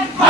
Hard.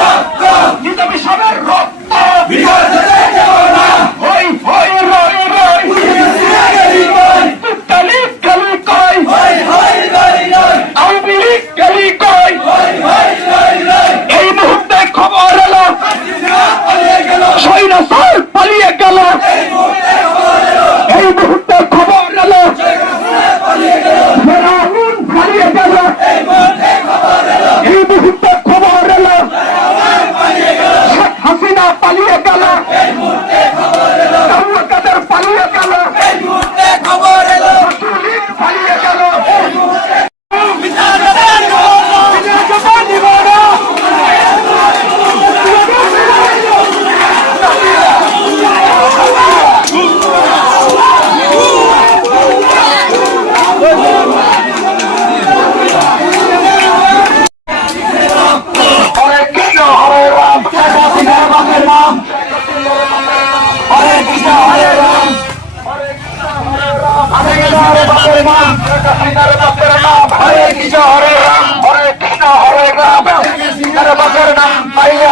রক্ত। নিজাম হিসাবের রক্ত। ওই ওই রই রই তালি গালি। কই আওয়ামী লীগ গালি। এই মুহূর্তে খবর এলো। এই মুহূর্তে সিতার বাপের নাম হরে কৃষ্ণ হরে রাম হরে কৃষ্ণ হরে রাম সিতার বাপের নাম মাইয়া